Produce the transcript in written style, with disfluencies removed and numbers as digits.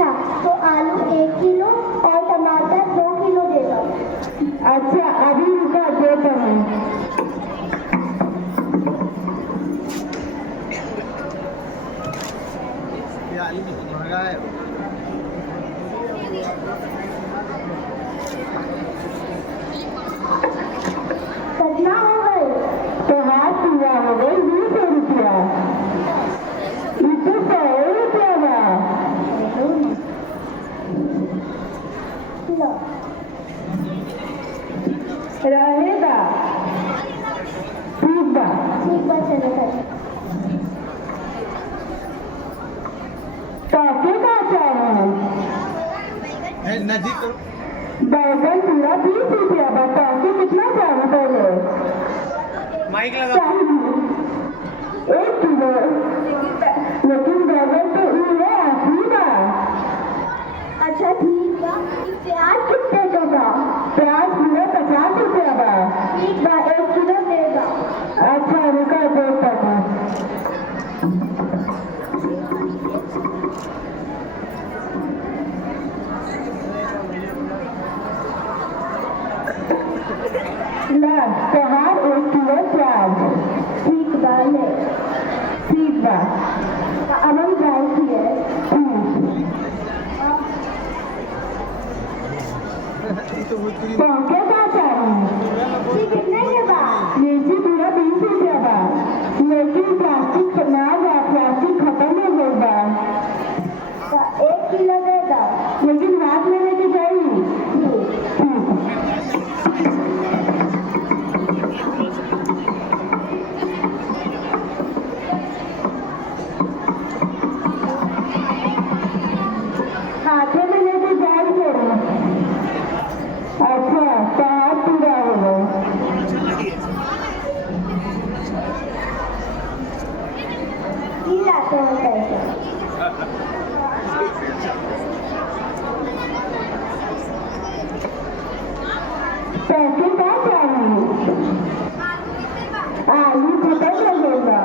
अच्छा, तो आलू 1 किलो और टमाटर 2 किलो दे दो। अच्छा अभी रुका देता हूँ। कितना हो गए? तो हाथ पूरा हो गई 200 रुपया। इसे 100 रुपया बा। लो, रहेगा ठीक बा। ठीक बात चलो कर। पैसे का चाहे नजीक करो। बैगन पूरा 20 रुपया बा। पैसे कितना चाहे पहले? माइक लगा। 1 किलो। लेकिन बैगन तो ये 80 बा। अच्छा ठीक बा। प्याज कितने का बा? प्याज पूरा 50 रुपया बा। ठीक बा, 1 किलो देगा। अच्छा रुका देता हूँ। ला तोहार 1 किलो प्याज। ठीक बा ले। ठीक बा। अब हम जाए छिए। पौके का चाही? ये कितने के बा? मिर्ची पूरा 20 रुपया बा। लेकिन प्लास्टिक ना बा, प्लास्टिक खत्म हो गई बा। तो 1 किलो दे दो। लेकिन हाथ में लेके जाई। हाथे में लेके जाएंगे। अच्छा तो हाथ पूरा हो गया। की लाते हो पैसे? पैसे का चाहिए? आलू खत्म हो गया।